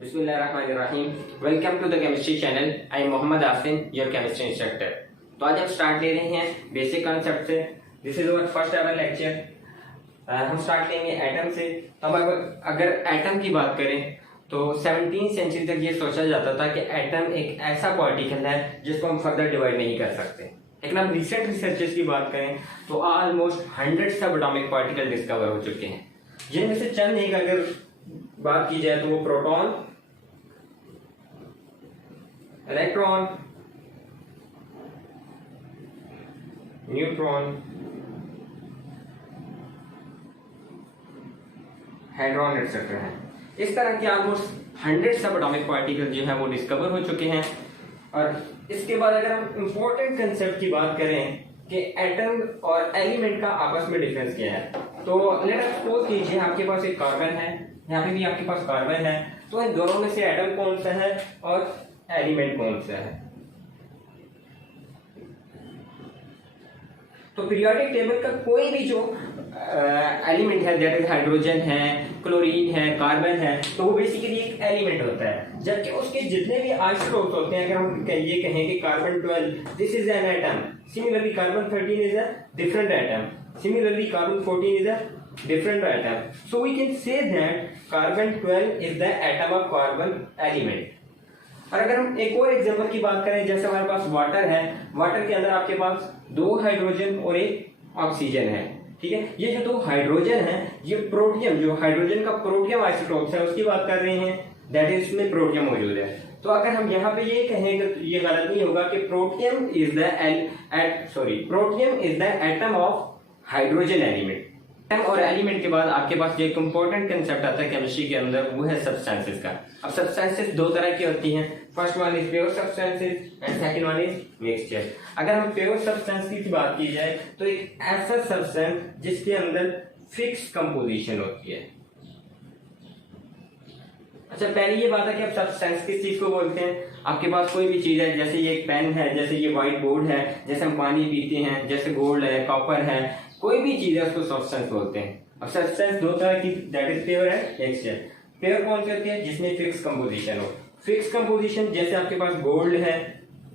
बिस्मिल्लाहिर्रहमानिर्रहीम। Welcome to the chemistry channel. I am Mohammad Asim, your chemistry instructor. तो आज हम स्टार्ट ले रहे हैं बेसिक कॉन्सेप्ट से। This is our first ever lecture. हम स्टार्ट लेंगे एटम से। तो हम अगर एटम की बात करें तो 17वीं सेंचुरी तक ये सोचा जाता था कि एटम एक ऐसा पार्टिकल है जिसको हम फर्दर डिवाइड नहीं कर सकते। लेकिन अब रिसेंट रिसर्चेस की बात करें तो ऑलमोस्ट 100 सब एटॉमिक पार्टिकल डिस्कवर हो चुके हैं, जिनमें से चंद एक अगर बात की जाए तो वो प्रोटॉन, इलेक्ट्रॉन, न्यूट्रॉन, हाइड्रॉन एटसेट्रा है। इस तरह के ऑलमोस्ट 100 सब एटॉमिक पार्टिकल जो है वो डिस्कवर हो चुके हैं। और इसके बाद अगर हम इंपॉर्टेंट कंसेप्ट की बात करें कि एटम और एलिमेंट का आपस में डिफरेंस क्या है, तो लेट अस सपोज कीजिए आपके पास एक कार्बन है, यहाँ पे भी आपके पास कार्बन है, तो इन दोनों में से एटम कौन सा है और एलिमेंट कौन सा है। तो पीरियोडिक टेबल का कोई भी जो एलिमेंट है, दैट इज हाइड्रोजन है, क्लोरीन है, कार्बन है, तो वो बेसिकली एक एलिमेंट होता है। जबकि उसके जितने भी आइसोटोप्स होते हैं, अगर हम ये कहें कि carbon 12 this is an atom, similarly carbon 13 is a different atom, similarly carbon 14 is a different atom, so we can say that carbon 12 is the atom of carbon element। और अगर हम एक और एग्जांपल की बात करें, जैसे हमारे पास वाटर है, वाटर के अंदर आपके पास 2 हाइड्रोजन और 1 ऑक्सीजन है, ठीक है। ये जो 2 हाइड्रोजन है, ये प्रोटियम, जो हाइड्रोजन का प्रोटियम आइसोटोप्स है उसकी बात कर रहे हैं, दैट इज इसमें प्रोटियम मौजूद है। तो अगर हम यहाँ पे ये कहें कि ये गलत नहीं होगा कि protium is the atom of hydrogen element. और एलिमेंट के बाद आपके पास जो एक इंपॉर्टेंट कंसेप्ट आता है केमिस्ट्री के अंदर, वो है सब्सटेंसेस का। अब सब्सटेंसेस 2 तरह की होती हैं, first one is pure substances and second one is mixture. अगर हम प्योर सब्सटेंस की बात की जाए तो एक ऐसा सब्सटेंस जिसके अंदर फिक्स कंपोजिशन होती है। अच्छा, पहले ये बात है कि आप सब्सटेंस किस चीज को बोलते हैं। आपके पास कोई भी चीज है, जैसे ये एक पेन है, जैसे ये व्हाइट बोर्ड है, जैसे हम पानी पीते हैं, जैसे गोल्ड है, कॉपर है, कोई भी चीज है उसको सब्सटेंस बोलते हैं। अब सब्सटेंस 2 तरह की, that is pure and mixture. Pure कौन सी होती है? जिसमें फिक्स कंपोजिशन हो। फिक्स कंपोजिशन जैसे आपके पास गोल्ड है,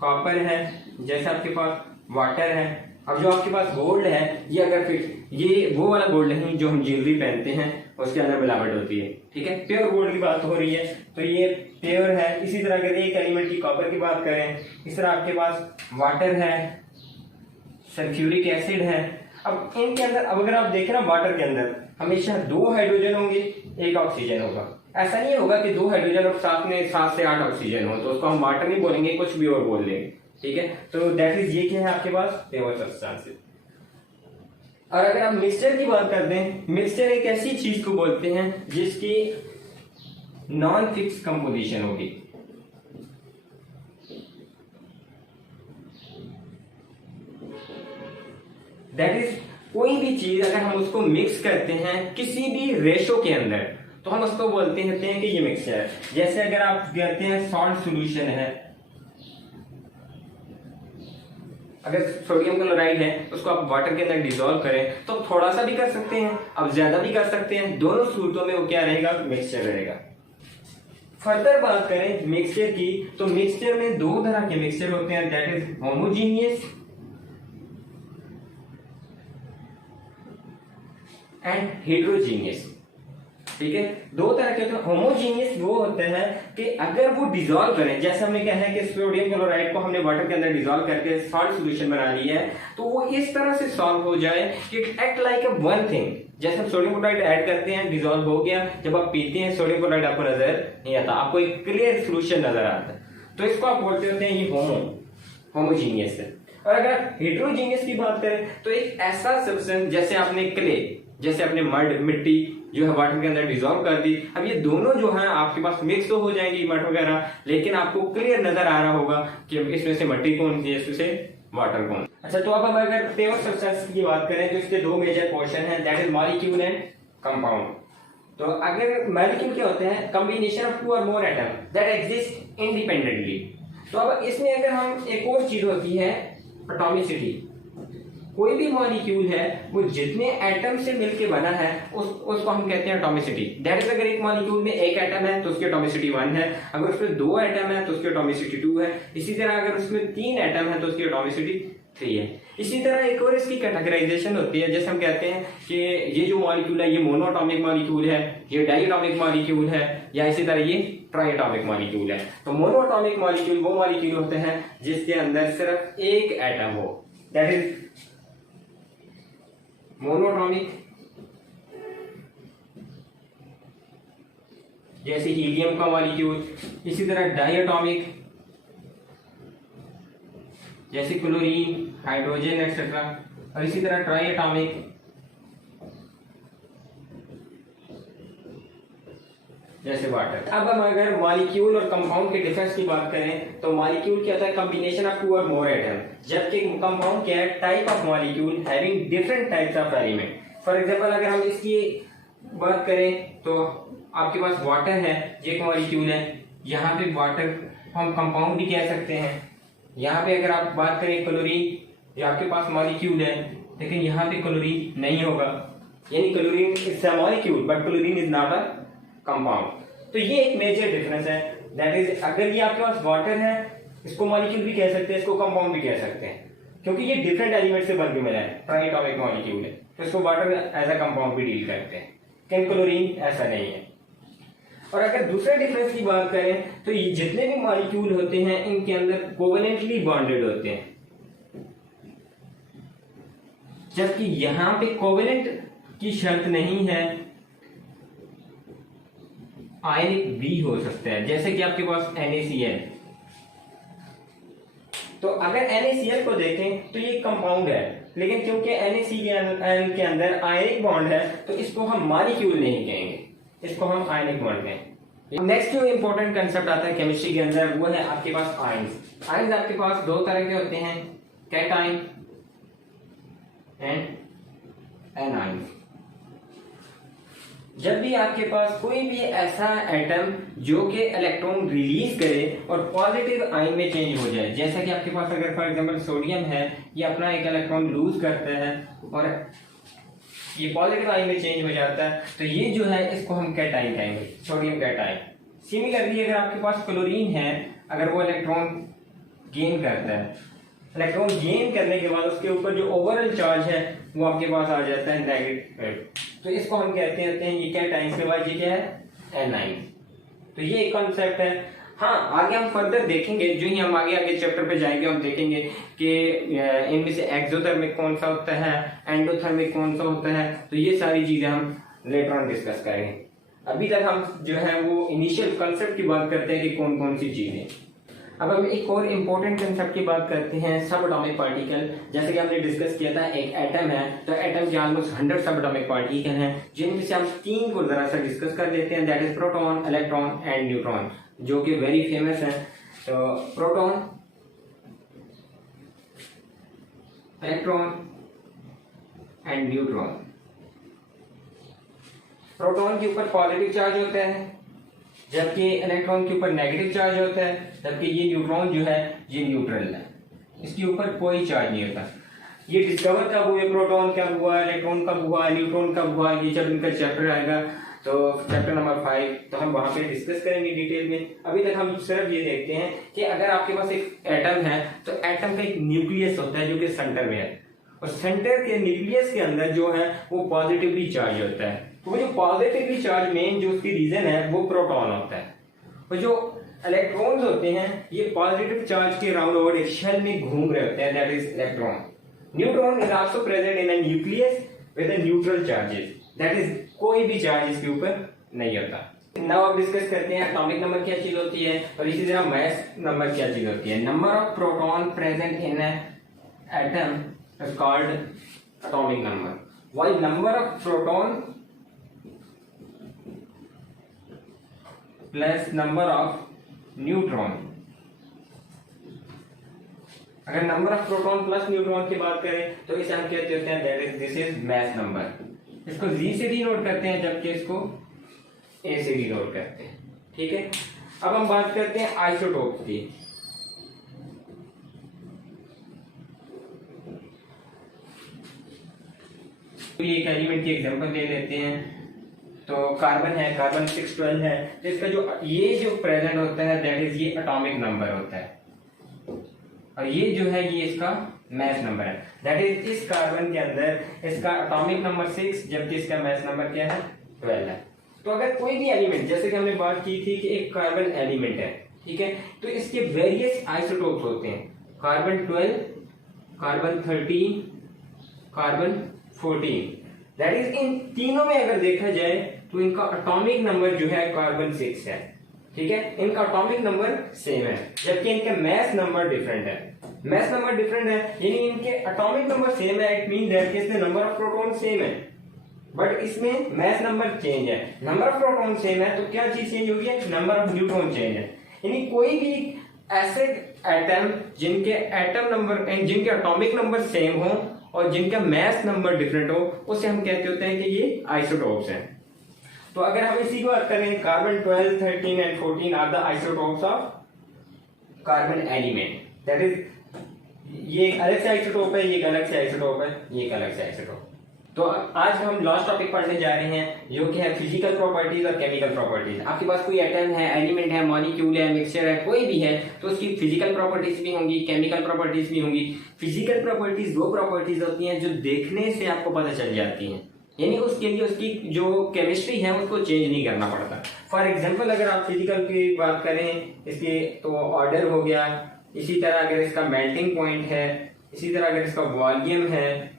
कॉपर है, जैसे आपके पास वाटर है। अब जो आपके पास गोल्ड है, ये अगर फिक्स, ये वो वाला गोल्ड नहीं जो हम ज्वेलरी पहनते हैं, उसके अंदर मिलावट होती है, ठीक है। प्योर गोल्ड की बात हो रही है तो ये प्योर है। इसी तरह अगर एक एलिमेंट की कॉपर की बात करें, इस तरह आपके पास वाटर है, सल्फ्यूरिक एसिड है। अब इनके अंदर, अब अगर आप देखें ना, वाटर के अंदर हमेशा 2 हाइड्रोजन होंगे, 1 ऑक्सीजन होगा। ऐसा नहीं होगा कि 2 हाइड्रोजन और साथ में 7 से 8 ऑक्सीजन हो, तो उसको हम वाटर नहीं बोलेंगे, कुछ भी और बोल लेंगे, ठीक है। तो दैट इज ये क्या है आपके पास प्योर सब्सटेंसेस। और अगर आप मिक्सचर की बात करते हैं, मिक्सचर एक ऐसी चीज को बोलते हैं जिसकी नॉन फिक्स कंपोजिशन होगी। दैट इज कोई भी चीज अगर हम उसको मिक्स करते हैं किसी भी रेशो के अंदर, तो हम उसको बोलते हैं कि ये मिक्सचर है। जैसे अगर आप कहते हैं सॉल्ट सॉल्यूशन है, अगर सोडियम क्लोराइड है उसको आप वाटर के अंदर डिसॉल्व करें तो थोड़ा सा भी कर सकते हैं, अब ज्यादा भी कर सकते हैं, दोनों सूरतों में वो क्या रहेगा? मिक्सचर रहेगा। फर्दर बात करें मिक्सचर की, तो मिक्सचर में 2 तरह के मिक्सचर होते हैं, that is homogeneous and heterogeneous, ठीक है। 2 तरह के होते हैं। होमोजीनियस वो होते हैं कि अगर वो डिसॉल्व करें, जैसे हमने कहा है कि सोडियम क्लोराइड को हमने वाटर के अंदर डिसॉल्व करके सॉल्ट सॉल्यूशन बना लिया है, तो वो इस तरह से सॉल्व हो जाए कि act like a one thing. जैसे हम सोडियम क्लोराइड ऐड करते हैं, डिसॉल्व हो गया, जब आप पीते हैं सोडियम क्लोराइड आपको नजर नहीं आता, आपको एक क्लियर सोल्यूशन नजर आता है, तो इसको आप बोलते होते हैं ये होमोजीनियस है। और अगर हेट्रोजीनियस की बात करें तो एक ऐसा सब्सटेंस, जैसे आपने क्ले, जैसे आपने मड, मिट्टी जो है वाटर के अंदर डिसॉल्व कर दी, अब ये दोनों जो है आपके पास मिक्स तो हो जाएंगी मड वगैरह, लेकिन आपको क्लियर नजर आ रहा होगा कि इसमें से मिट्टी कौन सी है, इसमें से वाटर कौन। अच्छा, तो अब अगर प्योर सब्सटेंस की बात करें तो इसके 2 मेजर पोर्शन है, that is molecule and compound. तो अगर मॉलिक्यूल क्या होते हैं? कॉम्बिनेशन ऑफ 2 और मोर एटम दैट एग्जिस्ट इंडिपेंडेंटली। तो अब इसमें अगर हम एक और चीज होती है एटॉमिसिटी। कोई भी मॉलिक्यूल है वो जितने एटम से मिलके बना है उसको हम कहते हैं एटॉमिसिटी। दैट इज अगर एक मॉलिक्यूल में एक एटम है तो उसकी एटॉमिसिटी 1 है, अगर उसमें 2 एटम है तो उसकी एटॉमिसिटी 2 है, इसी तरह अगर उसमें 3 एटम है तो उसकी एटॉमिसिटी 3 है। इसी तरह एक और इसकी कैटेगराइजेशन होती है, जैसे हम कहते हैं कि ये जो मॉलिक्यूल है ये मोनोएटॉमिक मॉलिक्यूल है, ये डाइएटॉमिक मॉलिक्यूल है, या इसी तरह ये ट्राइएटॉमिक मॉलिक्यूल है। तो मोनोएटॉमिक मॉलिक्यूल वो मॉलिक्यूल होते हैं जिसके अंदर सिर्फ एक एटम हो, दैट इज मोनोएटॉमिक। जैसे हीलियम का मॉलिक्यूल, इसी तरह डाइएटॉमिक जैसे क्लोरीन, हाइड्रोजन एक्सेट्रा, और इसी तरह ट्राइएटॉमिक जैसे वाटर। अब हम अगर मॉलिक्यूल और कंपाउंड के डिफरेंस की बात करें तो मॉलिक्यूल क्या होता है, कॉम्बिनेशन ऑफ 2 और मोर एटम, जबकि कंपाउंड क्या है, type of molecule having different types of element. For example अगर हम इसकी बात करें तो आपके पास वाटर है, ये एक मॉलिक्यूल है, यहाँ पे वाटर हम कंपाउंड भी कह सकते हैं। यहाँ पे अगर आप बात करें क्लोरीन, ये आपके पास मॉलिक्यूल है, लेकिन यहाँ पे क्लोरीन नहीं होगा, यानी chlorine is a molecule but chlorine is not a compound. तो ये एक मेजर डिफरेंस है, दैट इज अगर ये आपके पास वाटर है इसको मॉलिक्यूल भी कह सकते हैं, इसको कंपाउंड भी कह सकते हैं, क्योंकि ये डिफरेंट एलिमेंट से बनके मिला है, ट्राइएटॉमिक मॉलिक्यूल है, तो इसको वाटर एज अ कंपाउंड भी डील करते हैं, लेकिन क्लोरीन ऐसा नहीं है। और अगर दूसरे डिफरेंस की बात करें तो ये जितने भी मॉलिक्यूल होते हैं इनके अंदर कोवेलेंटली बॉन्डेड होते हैं, जबकि यहां पे कोवेलेंट की शर्त नहीं है, आयनिक भी हो सकता है। जैसे कि आपके पास NaCl, तो अगर NaCl को देखें तो ये कंपाउंड है, लेकिन क्योंकि NaCl के अंदर आयनिक बॉन्ड है तो इसको हम मॉलिक्यूल नहीं कहेंगे, इसको हम आयनिक बॉन्ड कहेंगे। नेक्स्ट जो इंपॉर्टेंट कंसेप्ट आता है केमिस्ट्री के अंदर वो है आपके पास आयंस। आयंस आपके पास 2 तरह के होते हैं, कैटायन एंड एनायंस। जब भी आपके पास कोई भी ऐसा एटम जो कि इलेक्ट्रॉन रिलीज करे और पॉजिटिव आयन में चेंज हो जाए, जैसा कि आपके पास अगर फॉर एग्जांपल सोडियम है, ये अपना एक इलेक्ट्रॉन लूज करता है और ये पॉजिटिव आयन में चेंज हो जाता है, तो ये जो है इसको हम कैटायन कहेंगे, सोडियम कैटायन। सिमिलरली अगर आपके पास क्लोरीन है, अगर वो इलेक्ट्रॉन गेन करता है, इलेक्ट्रॉन गेन करने के बाद उसके ऊपर जो ओवरऑल चार्ज है वो आपके पास आ जाता है नेगेटिव, तो इसको हम कहते हैं ये कैटायन के बाद ये क्या है एनायन। तो ये एक कॉन्सेप्ट है। हाँ, आगे हम फर्दर देखेंगे, जो ही हम आगे चैप्टर पे जाएंगे हम देखेंगे कि इनमें से एक्सोथर्मिक कौन सा होता है, एंडोथर्मिक कौन सा होता है, तो ये सारी चीजें हम लेटर ऑन डिस्कस करेंगे। अभी तक हम जो है वो इनिशियल कॉन्सेप्ट की बात करते हैं कि कौन कौन सी चीजें। अब हम एक और इम्पोर्टेंट कंसेप्ट की बात करते हैं, सब एटॉमिक पार्टिकल। जैसे कि हमने डिस्कस किया था, एक एटम है तो एटम के ऑलमोस्ट 100 सब एटॉमिक पार्टिकल हैं, जिनमें से हम 3 को जरा सा डिस्कस कर लेते हैं, that is proton, electron and neutron, जो कि वेरी फेमस है। तो proton, electron and neutron. Proton के ऊपर पॉजिटिव चार्ज होता है, जबकि इलेक्ट्रॉन के ऊपर नेगेटिव चार्ज होता है, जबकि ये न्यूट्रॉन जो है ये न्यूट्रल है, इसके ऊपर कोई चार्ज नहीं होता। ये डिस्कवर कब हुए, प्रोटॉन कब हुआ, इलेक्ट्रॉन कब हुआ, न्यूट्रॉन कब हुआ, ये जब इनका चैप्टर आएगा तो चैप्टर नंबर 5, तो हम वहां पे डिस्कस करेंगे डिटेल में। अभी तक हम सिर्फ ये देखते हैं कि अगर आपके पास एक एटम है तो एटम का एक न्यूक्लियस होता है जो कि सेंटर में है, और सेंटर के न्यूक्लियस के अंदर जो है वो पॉजिटिवली चार्ज होता है। तो वो जो पॉजिटिवली चार्ज मेन जो उसकी रीजन है वो प्रोटॉन होता है, और जो इलेक्ट्रॉन्स होते हैं ये पॉजिटिव चार्ज के राउंड ओवर एक शेल में घूम रहे होते हैं, that is electron. Neutron is also present in a nucleus with a neutral charges, that is कोई भी चार्ज इसके ऊपर नहीं होता। नाउ अब डिस्कस करते हैं एटॉमिक नंबर क्या चीज होती है, और इसी तरह मास नंबर क्या चीज होती है। Number of proton present in a atom is called atomic number, while number of proton plus number of neutron, अगर number of proton plus neutron की बात करें तो इसे हम कहते होते हैं that is this is mass number. इसको जी से डिनोट करते हैं, जबकि इसको ए से डिनोट करते हैं, ठीक है। अब हम बात करते हैं आइसोटोप की। तो एक एलिमेंट की एग्जांपल ले लेते हैं। तो कार्बन है, कार्बन 612 है, तो इसका ये जो प्रेजेंट होता है दैट इज ये एटॉमिक नंबर होता है, और ये जो है ये इसका मैस नंबर है। दैट इज इस कार्बन के अंदर इसका एटॉमिक नंबर 6 जबकि इसका मैस नंबर क्या है 12 है। तो अगर कोई भी एलिमेंट, जैसे कि हमने बात की थी कि एक कार्बन एलिमेंट है, ठीक है, तो इसके वेरियस आइसोटोप्स होते हैं, carbon 12, carbon 13, carbon 14। That is in तीनों में अगर देखा जाए तो इनका एटॉमिक नंबर जो है कार्बन 6 है, ठीक है, इनका एटॉमिक नंबर सेम है, जबकि इनके मैस नंबर डिफरेंट है। मैस नंबर डिफरेंट है यानी इनके एटॉमिक नंबर सेम है, इट मीन दैट इसमें नंबर ऑफ प्रोटॉन सेम है, बट इसमें मैस नंबर चेंज है। नंबर ऑफ प्रोटॉन सेम है तो क्या चीज चेंज होगी, नंबर ऑफ न्यूट्रॉन चेंज है। यानी कोई भी ऐसे एटम जिनके एटम नंबर एंड जिनके एटॉमिक नंबर सेम हो और जिनका मैस नंबर डिफरेंट हो, उसे हम कहते होते हैं कि ये आइसोटोप्स हैं। तो अगर हम इसी को बात करें, carbon 12, 13 and 14 are the isotopes of carbon element. That is ये एक अलग से आइसोटोप है, ये एक अलग से आइसोटोप है, ये एक अलग से आइसोटोप। तो आज हम लास्ट टॉपिक पढ़ने जा रहे हैं जो कि है फिजिकल प्रॉपर्टीज और केमिकल प्रॉपर्टीज। आपके पास कोई एटम है, एलिमेंट है, मॉलिक्यूल है, मिक्सचर है, कोई भी है, तो उसकी फिजिकल प्रॉपर्टीज भी होंगी, केमिकल प्रॉपर्टीज भी होंगी। फिजिकल प्रॉपर्टीज वो प्रॉपर्टीज होती हैं जो देखने से आपको पता चल जाती हैं, यानी उसके लिए उसकी जो केमिस्ट्री है उसको चेंज नहीं करना पड़ता। फॉर एग्जाम्पल अगर आप फिजिकल की बात करें, इसके तो ऑर्डर हो गया, इसी तरह अगर इसका मेल्टिंग पॉइंट है, इसी तरह अगर इसका वॉल्यूम है,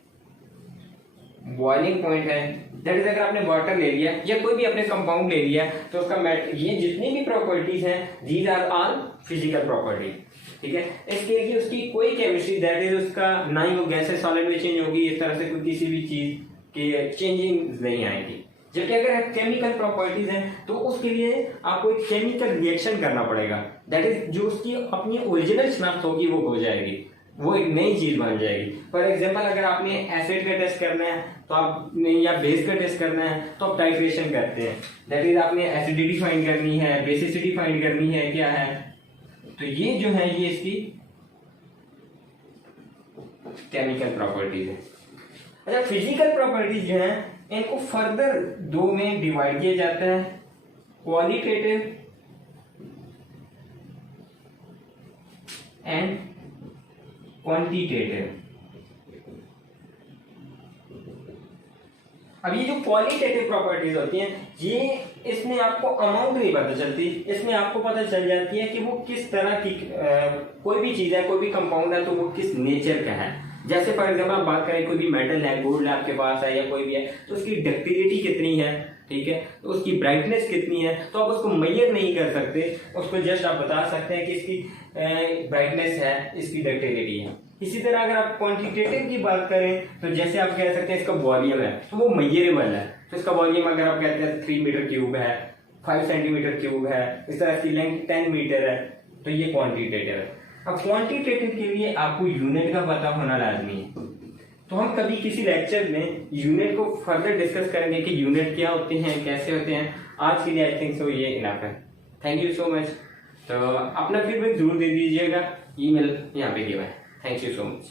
बॉइलिंग पॉइंट है, दैट इज अगर आपने वाटर ले लिया या कोई भी अपने कंपाउंड ले लिया तो उसका ये जितनी भी प्रॉपर्टीज हैं these are all physical properties, ठीक है। इसके लिए उसकी कोई केमिस्ट्री दैट इज उसका ना ही वो गैसेस सॉलिड में चेंज होगी, इस तरह से कोई किसी भी चीज की चेंजिंग नहीं आएगी। जबकि अगर केमिकल प्रॉपर्टीज हैं तो उसके लिए आपको एक केमिकल रिएक्शन करना पड़ेगा, दैट इज जो उसकी अपनी ओरिजिनल शनाख्त होगी वो हो जाएगी, वो एक नई चीज बन जाएगी। फॉर एग्जाम्पल अगर आपने एसिड का टेस्ट करना है तो आप या बेस का टेस्ट करना है तो आप टाइट्रेशन करते हैं, दैट इज आपने एसिडिटी फाइंड करनी है, बेसिसिटी फाइंड करनी है, क्या है, तो ये जो है ये इसकी केमिकल प्रॉपर्टीज है। अच्छा, फिजिकल प्रॉपर्टीज जो है इनको फर्दर दो में डिवाइड किया जाता है, क्वालिटेटिव एंड क्वांटिटेटिव। अब ये जो क्वालिटेटिव प्रॉपर्टीज होती हैं ये इसमें आपको अमाउंट नहीं पता चलती, इसमें आपको पता चल जाती है कि वो किस तरह की कोई भी चीज है, कोई भी कंपाउंड है तो वो किस नेचर का है। जैसे फॉर एग्जाम्पल आप बात करें कोई भी मेटल है, गोल्ड है आपके पास है या कोई भी है, तो उसकी डक्टिलिटी कितनी है, ठीक है, तो उसकी ब्राइटनेस कितनी है, तो आप उसको मेजर नहीं कर सकते, उसको जस्ट आप बता सकते हैं कि इसकी ब्राइटनेस है, इसकी डक्टिलिटी है। इसी तरह अगर आप क्वांटिटेटिव की बात करें तो जैसे आप कह सकते हैं इसका वॉल्यूम है तो वो मेजरेबल है, तो इसका वॉल्यूम अगर आप कहते हैं 3 मीटर क्यूब है, 5 सेंटीमीटर क्यूब है, इस तरह इसकी लेंथ 10 मीटर है, तो ये क्वांटिटेटिव है। अब क्वांटिटेटिव के लिए आपको यूनिट का पता होना लाजमी है, तो हम कभी किसी लेक्चर में यूनिट को फर्दर डिस्कस करेंगे कि यूनिट क्या होते हैं, कैसे होते हैं। आज के लिए आई थिंक सो ये इनफ है। Thank you so much. तो अपना फीडबैक जरूर दे दीजिएगा, ईमेल यहाँ पे दिया है। Thank you so much.